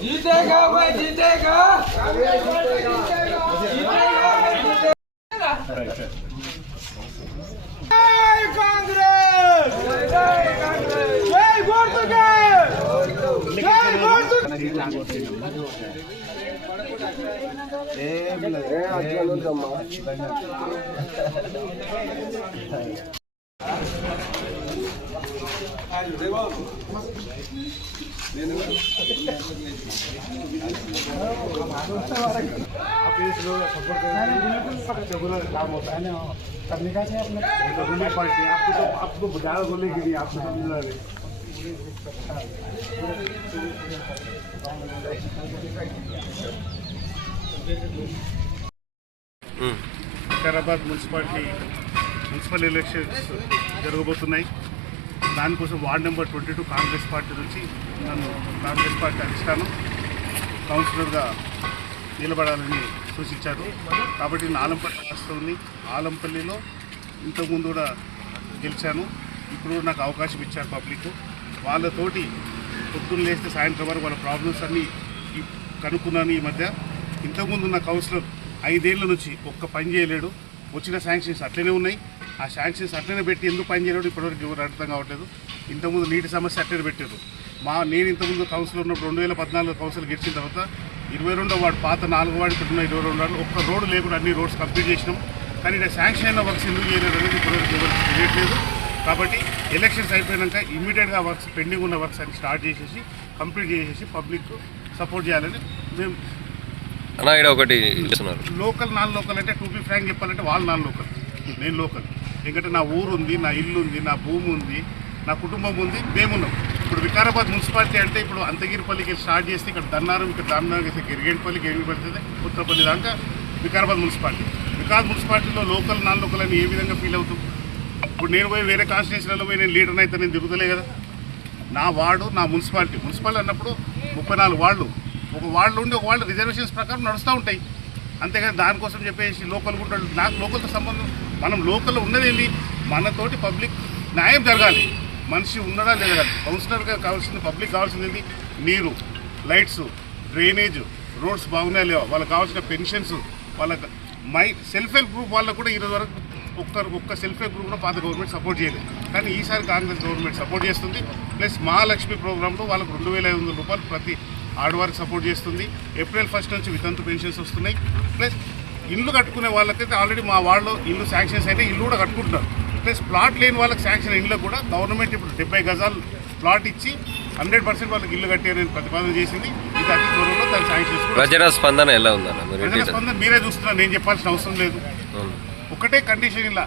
जीतेगा भाई, जीतेगा, जय कांग्रेस, जय कांग्रेस, जय पोर्तुगल, जय पोर्तुगल। आप इस लोग सपोर्ट रेगुलर काम होता है ना करने का चाहिए अपने रूलिंग पार्टी आपको ज़्यादा बोलेगी नहीं आपको समझ रहे వికారాబాద్ మున్సిపల్ ఎలక్షన్స్ జరగబోతున్నాయి. దానికోసం వార్డ్ నెంబర్ 22 కాంగ్రెస్ పార్టీ నుంచి నన్ను కాంగ్రెస్ పార్టీ అధిష్టానం కౌన్సిలర్గా నిలబడాలని సూచించారు. కాబట్టి నేను ఆలంపల్లి వాస్తవుని. ఆలంపల్లిలో ఇంతకుముందు కూడా గెలిచాను. ఇప్పుడు నాకు అవకాశం ఇచ్చారు పబ్లిక్. వాళ్ళతోటి పొద్దున్న లేస్తే సాయంత్రం వరకు వాళ్ళ ప్రాబ్లమ్స్ అన్నీ కనుక్కున్నాను. ఈ మధ్య ఇంతకుముందు ఉన్న కౌన్సిలర్ 5 ఏళ్ళ నుంచి ఒక్క పని చేయలేడు. వచ్చిన శాంక్షన్స్ అట్లనే ఉన్నాయి. ఆ శాంక్షన్స్ అట్లనే పెట్టి ఎందుకు పని చేయలేడు ఇప్పటివరకు ఎవరు అర్థం కావట్లేదు. ఇంతకుముందు నీటి సమస్య అట్లనే పెట్టారు. నేను ఇంతకుముందు కౌన్సిలర్ ఉన్నప్పుడు 2014 కౌన్సిల్ గెలిచిన తర్వాత 22వ వార్డు పాత 4వ వార్డు ఇక్కడ ఉన్న 22 వార్డు ఒక్క రోడ్డు లేకుండా అన్ని రోడ్స్ కంప్లీట్ చేసినాం. కానీ ఇక్కడ శాంక్షన్ అయిన వర్క్స్ ఎందుకు చేయలేదు అనేది ఇప్పటివరకు ఎవరికి తెలియట్లేదు. కాబట్టి ఎలక్షన్స్ అయిపోయాక ఇమ్మీడియట్గా వర్క్స్ పెండింగ్ ఉన్న వర్క్స్ అన్ని స్టార్ట్ చేసేసి కంప్లీట్ చేసేసి పబ్లిక్ సపోర్ట్ చేయాలని మేము ఒకటి లోకల్ నాన్ లోకల్ అంటే టు బి ఫ్రాంక్ చెప్పాలంటే వాళ్ళు నాన్ లోకల్, నేను లోకల్. ఎందుకంటే నా ఊరు ఉంది, నా ఇల్లు ఉంది, నా భూమి ఉంది, నా కుటుంబం ఉంది, మేమున్నాం. ఇప్పుడు వికారాబాద్ మున్సిపాలిటీ అంటే ఇప్పుడు అంతగిరిపల్లికి స్టార్ట్ చేస్తే ఇక్కడ దన్నారం, ఇక్కడ దాన్నారం గిరిగేంటిపల్లి, గిరిగిపల్లి, ఉత్తరపల్లి దాకా వికారాబాద్ మున్సిపాలిటీ. వికారాబాద్ మున్సిపాలిటీలో లోకల్ నాన్ లోకల్ అని ఏ విధంగా ఫీల్ అవుతాం? ఇప్పుడు నేను పోయి వేరే కాన్స్టిట్యూన్సీలలో పోయి నేను లీడర్ని అయితే నేను తిరుగుతలే కదా. నా వార్డు నా మున్సిపాలిటీ అన్నప్పుడు 34 వార్డులు, ఒక వార్డులో ఉండి ఒక వార్డు రిజర్వేషన్స్ ప్రకారం నడుస్తూ ఉంటాయి. అంతేగాని దానికోసం చెప్పేసి లోకల్ కూడా నాకు లోకల్తో సంబంధం. మనం లోకల్లో ఉన్నది ఏంటి? మనతోటి పబ్లిక్ న్యాయం జరగాలి. మనిషి ఉన్నదా లేదా? కౌన్సిలర్గా కావాల్సింది, పబ్లిక్ కావాల్సింది నీరు, లైట్స్, డ్రైనేజ్, రోడ్స్ బాగున్నాయా లేవా, వాళ్ళకి కావాల్సిన పెన్షన్స్, వాళ్ళకి సెల్ఫ్ హెల్ప్ గ్రూప్ వాళ్ళకు కూడా ఈరోజు వరకు ఒక్క సెల్ఫ్ హెల్ప్ గ్రూప్ కూడా పాత గవర్నమెంట్ సపోర్ట్ చేయలేదు. కానీ ఈసారి కాంగ్రెస్ గవర్నమెంట్ సపోర్ట్ చేస్తుంది. ప్లస్ మహాలక్ష్మి ప్రోగ్రాంలో వాళ్ళకు 2500 రూపాయలు ప్రతి ఆడవారికి సపోర్ట్ చేస్తుంది. ఏప్రిల్ 1 నుంచి వితంతు పెన్షన్స్ వస్తున్నాయి. ప్లస్ ఇల్లు కట్టుకునే వాళ్ళకైతే ఆల్రెడీ మా వాళ్ళలో ఇల్లు శాంక్షన్స్ అయితే ఇల్లు కూడా కట్టుకుంటున్నారు. ప్లస్ ప్లాట్ లేని వాళ్ళకి శాంక్షన్ ఇల్లు కూడా గవర్నమెంట్ ఇప్పుడు 70 గజాలు ప్లాట్ ఇచ్చి 100% వాళ్ళకి ఇల్లు కట్టారని ప్రతిపాదన చేసింది. ఇది అతి త్వరలో దాని శాంక్షన్స్. ప్రజల స్పందన ఎలా ఉందన్న? ప్రజల స్పందన మీరే చూస్తున్నారు, నేను చెప్పాల్సిన అవసరం లేదు. ఒకటే కండిషన్, ఇలా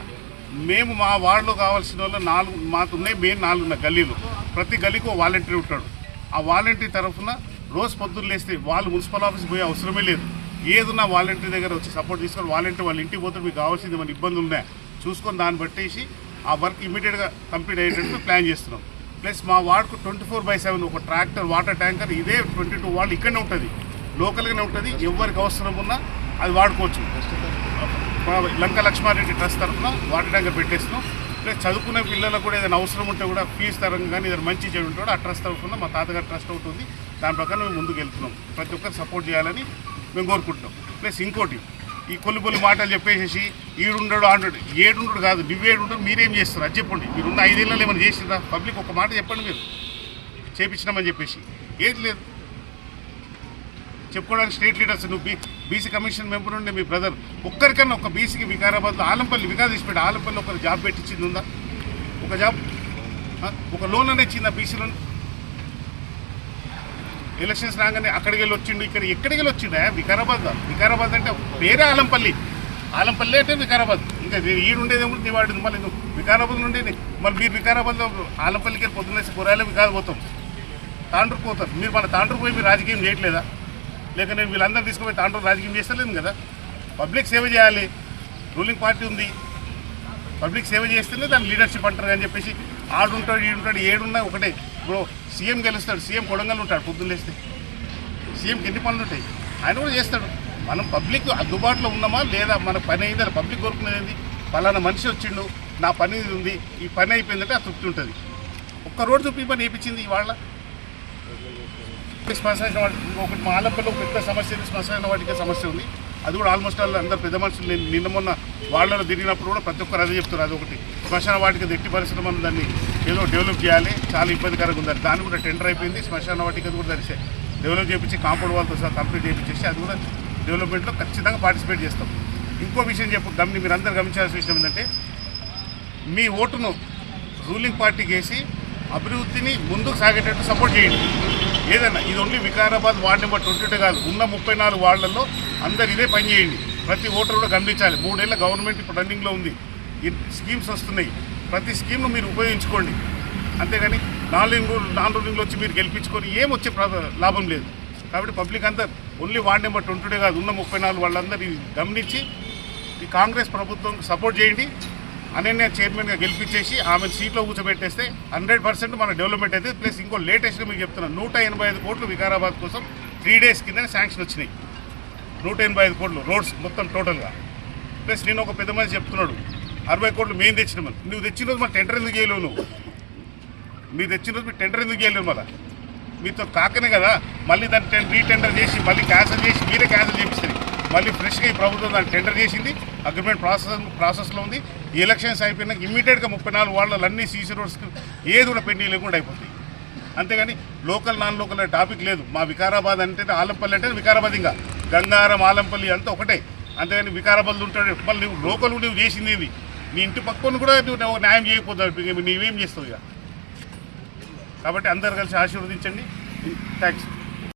మేము మా వార్డులో కావాల్సిన వాళ్ళు 4 మాకు ఉన్నాయి. మెయిన్ 4 ఉన్న గల్లీలు, ప్రతి గల్లీకి ఓ వాలంటీర్ ఉంటాడు. ఆ వాలంటీర్ తరఫున రోజు పొద్దున్న లేస్తే వాళ్ళు మున్సిపల్ ఆఫీస్ పోయే అవసరమే లేదు. ఏదున్నా వాలంటీర్ దగ్గర వచ్చి సపోర్ట్ తీసుకొని వాలంటీర్ వాళ్ళ ఇంటికి పోతే మీకు కావాల్సింది మన ఇబ్బందులు ఉన్నాయా చూసుకొని దాన్ని బట్టేసి ఆ వర్క్ ఇమీడియట్గా కంప్లీట్ అయ్యేటట్టు ప్లాన్ చేస్తున్నాం. ప్లస్ మా వార్డుకు 24/7 ఒక ట్రాక్టర్, వాటర్ ట్యాంకర్, ఇదే 22 వార్డు ఇక్కడనే ఉంటుంది, లోకల్గానే ఉంటుంది. ఎవరికి అవసరం ఉన్నా అది వాడుకోవచ్చు. లంక లక్ష్మారెడ్డి ట్రస్ట్ తరఫున వాటర్ ట్యాంకర్ పెట్టేస్తున్నాం. ప్లస్ చదువుకునే పిల్లలకు కూడా ఏదైనా అవసరం ఉంటే కూడా ఫీజు తరంగా కానీ ఏదైనా మంచి చెడు ఉంటాడు ఆ ట్రస్ట్ తరఫున మా తాతగారి ట్రస్ట్ ఒకటి ఉంది. దాని ప్రకారం మేము ముందుకు వెళ్తున్నాం. ప్రతి ఒక్కరు సపోర్ట్ చేయాలని మేము కోరుకుంటున్నాం. ప్లస్ ఇంకోటి, ఈ కొల్లి మాటలు చెప్పేసి ఈడుండడు ఆండడు, ఏడుండడు కాదు, నువ్వేడుండడు, మీరేం చేస్తారు అది చెప్పండి. మీరున్న 5 ఏళ్ళలో ఏమైనా చేసిందా? పబ్లిక్ ఒక మాట చెప్పండి, మీరు చేపించినామని చెప్పేసి. ఏది లేదు చెప్పుకోవడానికి. స్టేట్ లీడర్స్, నువ్వు బీసీ కమిషన్ మెంబర్ ఉండే మీ బ్రదర్ ఒక్కరికన్నా ఒక బీసీకి వికారాబాద్లో ఆలంపల్లి తీసిపెట్టి ఆలంపల్లి ఒక జాబ్ పెట్టించింది ఉందా? ఒక జాబ్, ఒక లోన్ అనేది ఇచ్చిందా బీసీ లోన్? ఎలక్షన్స్ రాగానే అక్కడికి వెళ్ళి వచ్చిండు, ఇక్కడ ఎక్కడికి వెళ్ళి వచ్చిండా? వికారాబాద్ అంటే వేరే ఆలంపల్లి అంటే వికారాబాద్. ఇంకా ఈడుండేదేమో దివాడు. మళ్ళీ నువ్వు వికారాబాద్ నుండి మళ్ళీ మీరు వికారాబాద్లో ఆలంపల్లికి వెళ్ళి పొద్దున్నేసి కూరగాయలు వికారాబాద్ పోతాం, తాండ్రుకు పోతారు. మీరు మన తాండ్రుకు పోయి మీరు రాజకీయం చేయట్లేదా? లేక నేను వీళ్ళందరూ తీసుకుపోయి తాండ్రు రాజకీయం చేస్తలేదు కదా. పబ్లిక్ సేవ చేయాలి, రూలింగ్ పార్టీ ఉంది, పబ్లిక్ సేవ చేస్తేనే దాన్ని లీడర్షిప్ అంటారు అని చెప్పేసి ఆడుంటాడు ఈడుంటాడు ఏడున్నా ఒకటే. ఇప్పుడు సీఎం గెలుస్తాడు, సీఎం కొడంగల్ ఉంటాడు, పొద్దున్న లేస్తే సీఎంకి ఎన్ని పనులు ఉంటాయి, ఆయన కూడా చేస్తాడు. మనం పబ్లిక్ అందుబాటులో ఉన్నామా లేదా, మన పని అయిందా? పబ్లిక్ కోరుకునేది ఏంది? పలానా మనిషి వచ్చిండు, నా పని ఉంది, ఈ పని అయిపోయిందంటే ఆ తృప్తి ఉంటుంది. ఒక్క రోడ్ చూపించమని వేయించింది ఇవాళ శ్మశాన వాటిక ఒకటి మా ఆలంపల్లిలో పెద్ద సమస్య ఉంది, శ్మశాన వాటిక సమస్య ఉంది. అది కూడా ఆల్మోస్ట్ వాళ్ళు అందరు పెద్ద మనుషులు నేను నిన్న మొన్న వాళ్ళలో తిరిగినప్పుడు కూడా ప్రతి ఒక్కరు అదే చెప్తున్నారు. అది ఒకటి శ్మశాన వాటిక ఎట్టి పరిస్థితుల్లో మనం దాన్ని ఏదో డెవలప్ చేయాలి, చాలా ఇబ్బందికరంగా ఉంది. దాన్ని కూడా టెండర్ అయిపోయింది. శ్మశాన వాటిక కూడా దాన్ని డెవలప్ చేయించి కాంపౌండ్ వాళ్ళతో సహా కంప్లీట్ చేయించేసి అది కూడా డెవలప్మెంట్లో ఖచ్చితంగా పార్టిసిపేట్ చేస్తాం. ఇంకో విషయం మీరు అందరూ గమనించాల్సిన విషయం ఏంటంటే మీ ఓటును రూలింగ్ పార్టీకి వేసి అభివృద్ధిని ముందుకు సాగేటట్టు సపోర్ట్ చేయండి. ఏదన్నా ఇది ఓన్లీ వికారాబాద్ వార్డు నెంబర్ 22 కాదు, ఉన్న 34 వార్డులలో అందరు ఇదే పని చేయండి. ప్రతి ఓటర్ కూడా గమనించాలి. 3 ఏళ్ళ గవర్నమెంట్ ఇప్పుడు రన్నింగ్లో ఉంది, ఈ స్కీమ్స్ వస్తున్నాయి. ప్రతి స్కీమ్ను మీరు ఉపయోగించుకోండి. అంతేగాని నాన్ రూలింగ్లో వచ్చి మీరు గెలిపించుకొని ఏం వచ్చే లాభం లేదు. కాబట్టి పబ్లిక్ అందరు ఓన్లీ వార్డు నెంబర్ 22 కాదు, ఉన్న 34 వాళ్ళందరూ ఇది గమనించి ఈ కాంగ్రెస్ ప్రభుత్వం సపోర్ట్ చేయండి. అనన్య చైర్మన్గా గెలిపించేసి ఆమెను సీట్లో కూర్చోబెట్టేస్తే 100% మన డెవలప్మెంట్ అయితే. ప్లస్ ఇంకో లేటెస్ట్గా మీకు చెప్తున్నాను, 185 కోట్లు వికారాబాద్ కోసం 3 days కిందనే శాంక్షన్ వచ్చినాయి. 185 కోట్లు రోడ్స్ మొత్తం టోటల్గా. ప్లస్ నేను ఒక పెద్ద మనిషి చెప్తున్నాడు 60 కోట్లు మేము తెచ్చినామని. నువ్వు తెచ్చిన రోజు మరి టెండర్ ఎందుకు చేయలేవు? నువ్వు తెచ్చిన రోజు మీరు టెండర్ ఎందుకు చేయలేవు? మళ్ళీ మీతో కాకనే కదా మళ్ళీ దాన్ని రీటెండర్ చేసి మళ్ళీ క్యాన్సిల్ చేసి మీరే క్యాన్సిల్ చేపిస్తారు. మళ్ళీ ఫ్రెష్గా ఈ ప్రభుత్వం దాన్ని టెండర్ చేసింది, అగ్రిమెంట్ ప్రాసెస్లో ఉంది. ఈ ఎలక్షన్స్ అయిపోయినాక ఇమ్మీడియట్గా 34 వార్డులు అన్ని సీసీ రోడ్స్కి ఏది కూడా పెండింగ్ లేకుండా అయిపోతాయి. అంతేగాని లోకల్ నాన్ లోకల్ అనే టాపిక్ లేదు. మా వికారాబాద్ అంటే ఆలంపల్లి అంటే వికారాబాద్, ఇంకా గంగారం ఆలంపల్లి అంతా ఒకటే. అంతేగాని వికారాబాద్ ఉంటాడు మళ్ళీ నువ్వు లోకల్ నువ్వు చేసింది ఇది. నీ ఇంటి పక్కన కూడా నువ్వు న్యాయం చేయకపోతావు, నీవేం చేస్తావు ఇక. కాబట్టి అందరు కలిసి ఆశీర్వదించండి. థ్యాంక్స్.